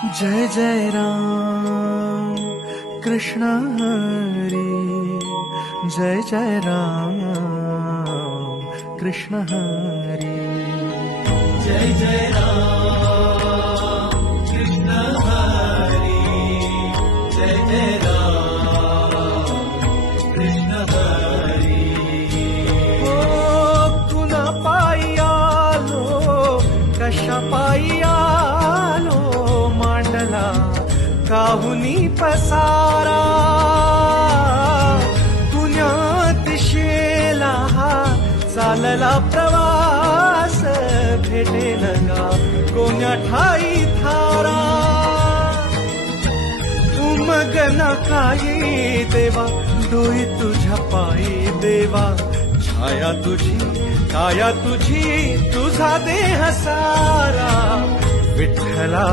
जय जय राम कृष्ण हरी, जय जय राम कृष्ण हरी, जय जय राम कृष्ण हरी, जय जय राम कृष्ण हरी. ओ कुणा पायी आलो, कशा पायी आलो, मांडला काहुनी पसारा, पुण्यात शेला हा चालला प्रवास, भेटेल का कोण्या ठाई थारा. उमगना काही देवा, डोई तुझ्या पायी देवा, छाया तुझी काया तुझी, तुझा देह सारा विठ्ठला.